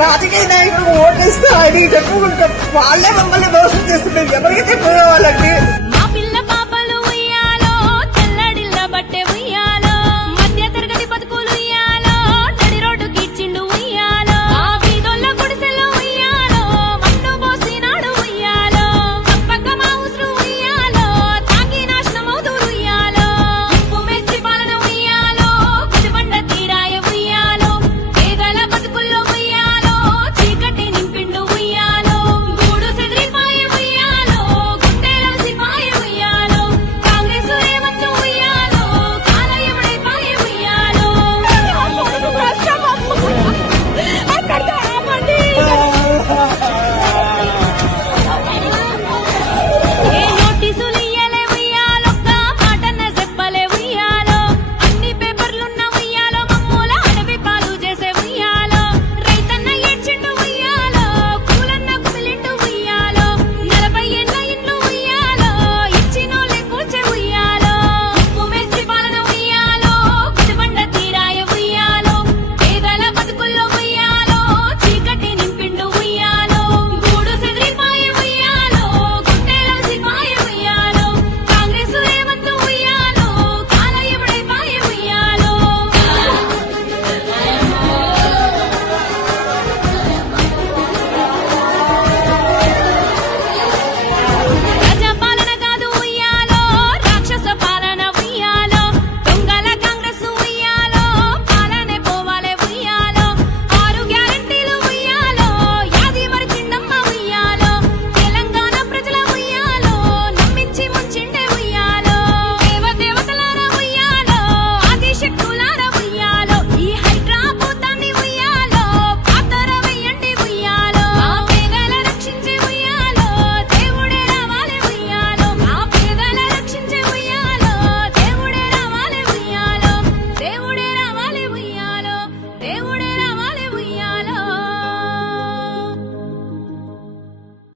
రాజకీయ నాయకులు ఓటేస్తా అని చెప్పుకుంటాం వాళ్ళే మమ్మల్ని మోసం చేస్తున్నారు ఎవరికైతే పోయేవాళ్ళండి